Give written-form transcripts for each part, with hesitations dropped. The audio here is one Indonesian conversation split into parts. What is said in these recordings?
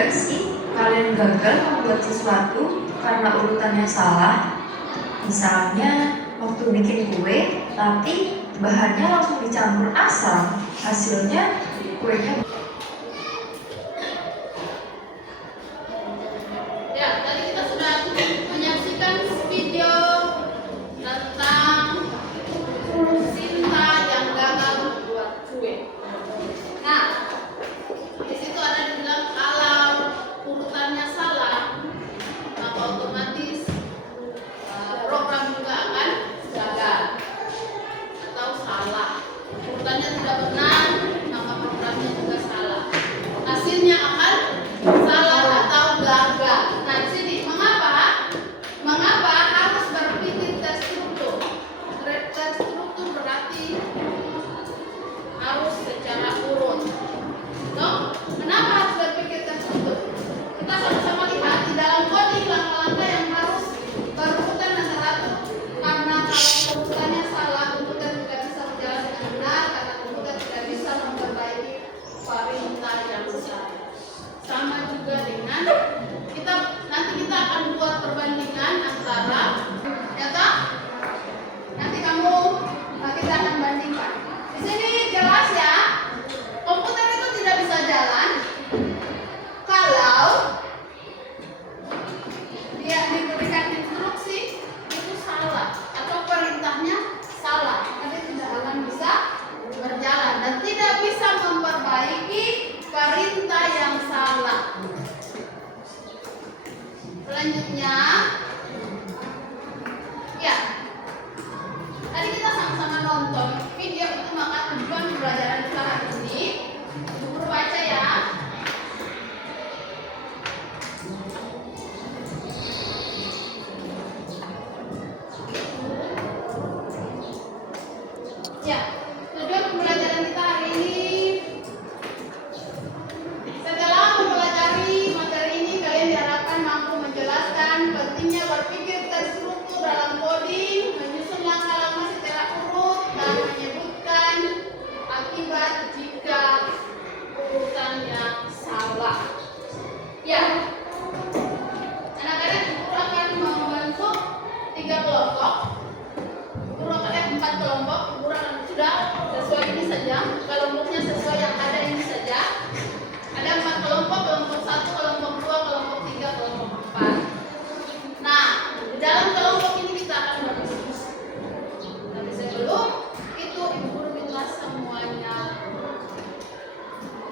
gak sih kalian gagal membuat sesuatu karena urutannya salah? Misalnya waktu bikin kue, tapi bahannya langsung dicampur asam, hasilnya kuenya. Ya, tadi kita sudah menyaksikan video tentang Sinta yang gagal membuat kue. Nah, di situ ada dibilang kalau urutannya salah, maka otomatis program juga akan gagal atau salah. Urutannya tidak benar, maka programnya juga salah. Hasilnya akan salah atau gagal. Nah, di sini mengapa harus berpikir terstruktur? Terstruktur berarti harus secara urut. Toh, kenapa harus berpikir terstruktur? Kita sama-sama lihat di dalam coding langkah-langkah yang harus berurutan dan teratur. Karena kalau urutannya salah, komputer tidak bisa berjalan dengan benar karena komputer tidak bisa memperbaiki perintah yang salah. Sama juga dengan nanti kita akan buat perbandingan antara data. Nanti kita akan bandingkan. Di sini jelas ya, komputer itu tidak bisa jalan kalau dia diberikan instruksi itu salah atau perintahnya salah. Nanti tidak akan bisa berjalan dan tidak bisa memperbaiki perintah yang salah. Selanjutnya, ya, tadi kita sama-sama nonton video itu, maka tujuan pembelajaran kita hari ini, guru baca ya. Ya, tujuan pembelajaran kita hari ini, setelah mempelajari materi ini, kalian diharapkan mampu menjelaskan pentingnya berpikir terstruktur dalam coding, menyusun langkah-langkah secara urut, dan menyebutkan akibat jika urutannya salah. Ya, anak-anak, guru akan membentuk 3 kelompok. Guru akan 4 kelompok. Guru akan sudah sesuai ini saja, kelompoknya sesuai yang ada ini saja. Ada 4 kelompok, kelompok 1, kelompok 2, kelompok 3, kelompok 4. Nah, di dalam kelompok ini kita akan berdiskusi. Tapi sebelum itu, ibu guru minta semuanya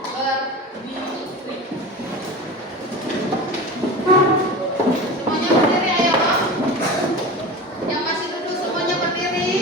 berdiri. Semuanya berdiri, ayo. Yang masih duduk semuanya berdiri.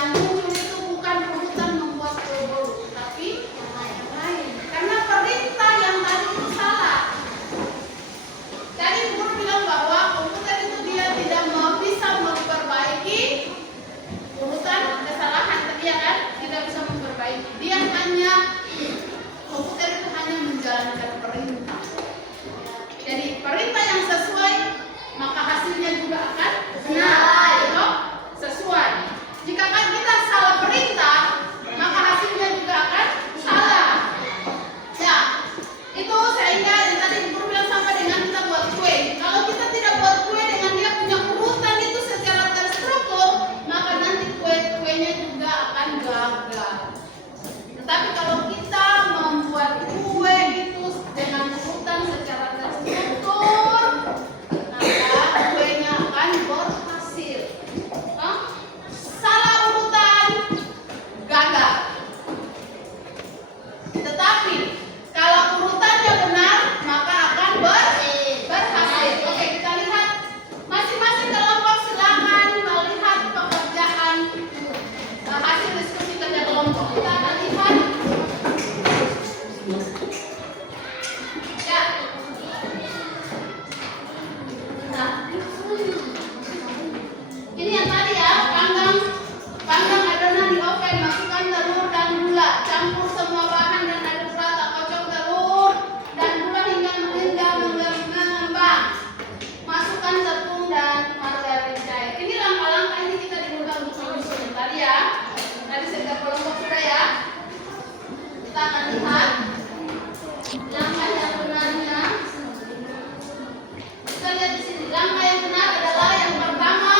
yang muncul itu bukan urutan membuat kue, tapi yang lain. Karena perintah yang tadi itu salah. Jadi guru bilang bahwa komputer itu dia tidak bisa memperbaiki urutan kesalahan, tadi ya kan, tidak bisa memperbaiki. Dia hanya komputer itu hanya menjalankan perintah. Jadi perintah yang sesuai maka hasilnya juga akan benar, gitu? Sesuai. Jika kan kita salah perintah maka hasilnya juga akan salah. Ya, itu sehingga yang tadi guru bilang sampai dengan kita buat kue. Kalau kita tidak buat kue dengan dia punya urutan itu secara terstruktur, maka nanti kue-kuenya juga akan gagal. Tetapi kalau kita membuat kue itu dengan urutan secara terstruktur, maka kuenya akan berhasil. Salah urutan, gagal. Tetapi kalau urutannya benar, maka akan berhasil. Oke, kita lihat masing-masing kelompok silakan melihat pekerjaan hasil diskusi kerja kelompok. Kita akan lihat. Ya. Nah, ini yang tadi ya, panggang adonan di oven, masukkan telur dan gula, campur semua bahan dan aduk rata, kocok telur dan gula hingga mengembang. Masukkan tepung dan margarin cair. Ini langkah-langkah ini kita diminta untuk menyusun tadi ya. Tadi setiap kelompok sudah ya. Kita akan lihat langkah yang benarnya. Kita lihat di sini. Langkah yang benar adalah yang pertama,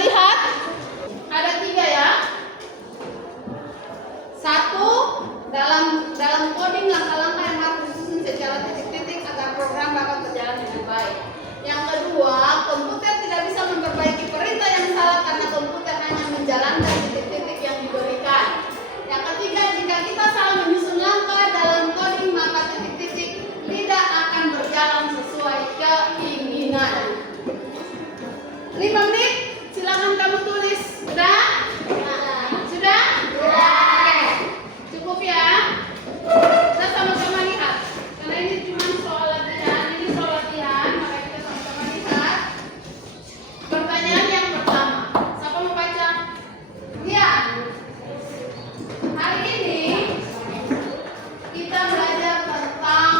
lihat? Ada 3 ya. 1, dalam coding langkah-langkah yang harus disusun secara titik-titik agar program dapat berjalan dengan baik. Yang kedua, komputer tidak bisa memperbaiki perintah yang salah karena komputer hanya menjalankan titik-titik yang diberikan. Yang ketiga, jika kita salah menyusun langkah dalam coding, maka titik-titik tidak akan berjalan sesuai keinginan. 5 menit, silakan kamu tulis. Sudah? Sudah? Oke. Cukup ya. Kita sama-sama lihat. Karena ini cuma soal latihan, ini soal latihan, maka kita sama-sama lihat. Pertanyaan yang pertama. Siapa mau baca? Lihat. Hari ini kita belajar tentang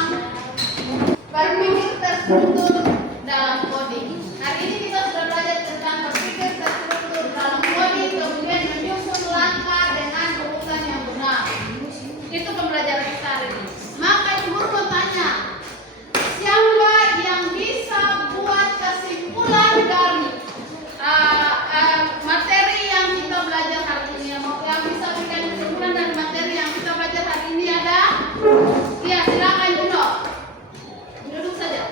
berpikir terstruktur dalam coding. Hari ini kita sudah belajar tentang berpikir terstruktur dalam coding, kemudian menyusun langkah dengan urutan yang benar. Itu pembelajaran kita hari ini. Maka ibu mau tanya, siapa yang bisa buat kesimpulan dari materi yang kita belajar hari ini? Yang bisa berikan kesimpulan dari materi yang kita belajar hari ini ada? Iya, silakan duduk. Duduk saja.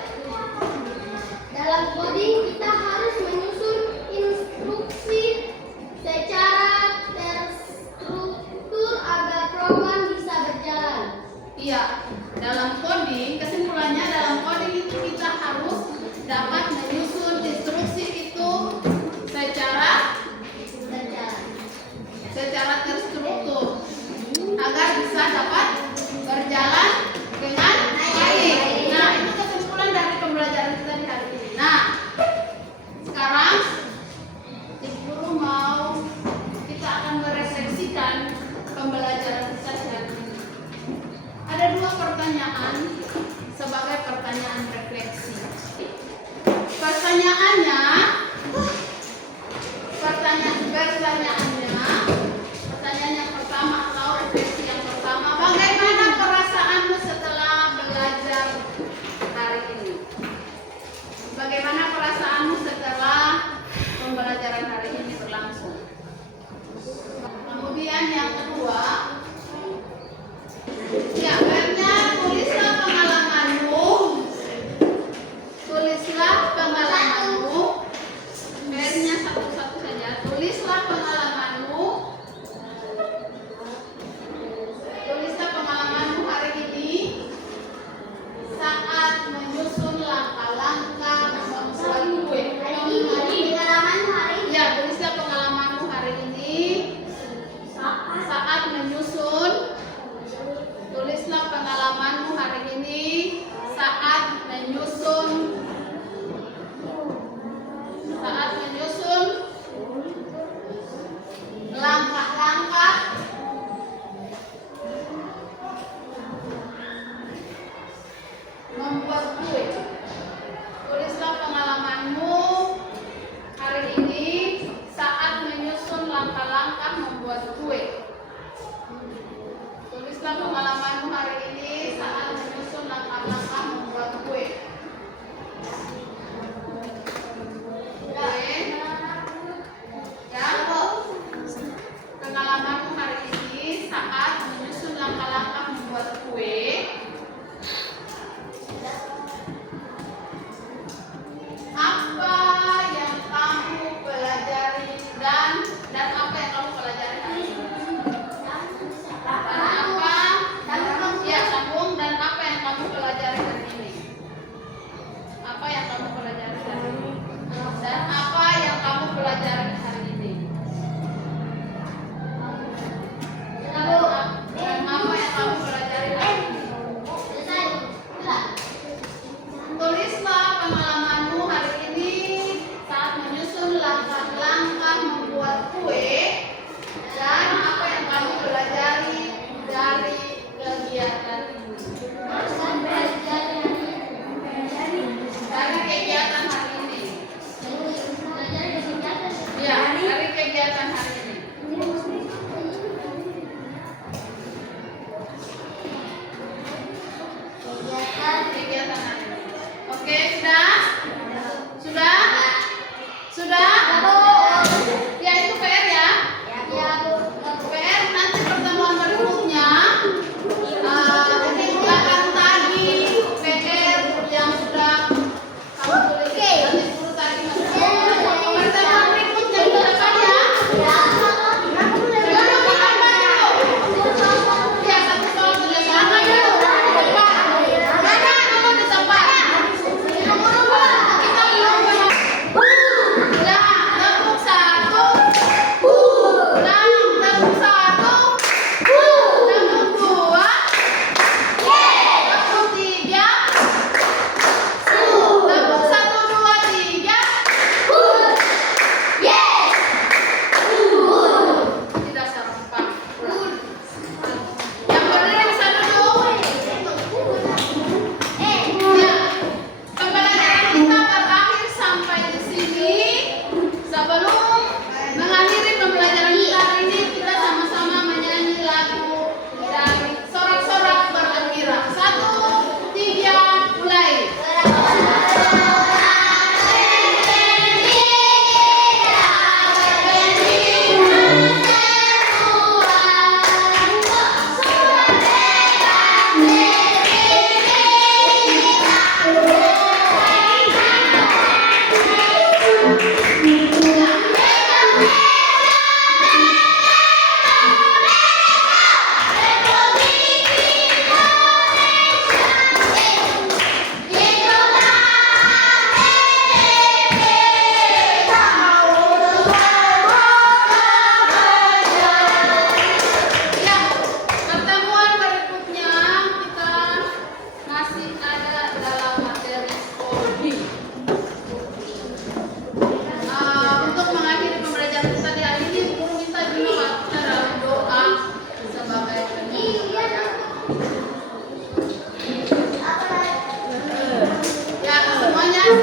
Dalam coding kita harus menyusun instruksi secara terstruktur agar program bisa berjalan. Iya, dalam coding, kesimpulannya dalam coding itu kita harus dapat menyusun instruksi itu secara terstruktur agar bisa dapat berjalan dengan baik. Nah, itu kesimpulan dari pembelajaran kita di hari ini. Nah, sekarang Ibu Guru mau kita akan merefleksikan pembelajaran kita di hari ini. Ada 2 pertanyaan sebagai pertanyaan refleksi. Pertanyaannya pertanyaan yang pertama atau refleksi yang pertama, bagaimana perasaanmu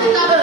kita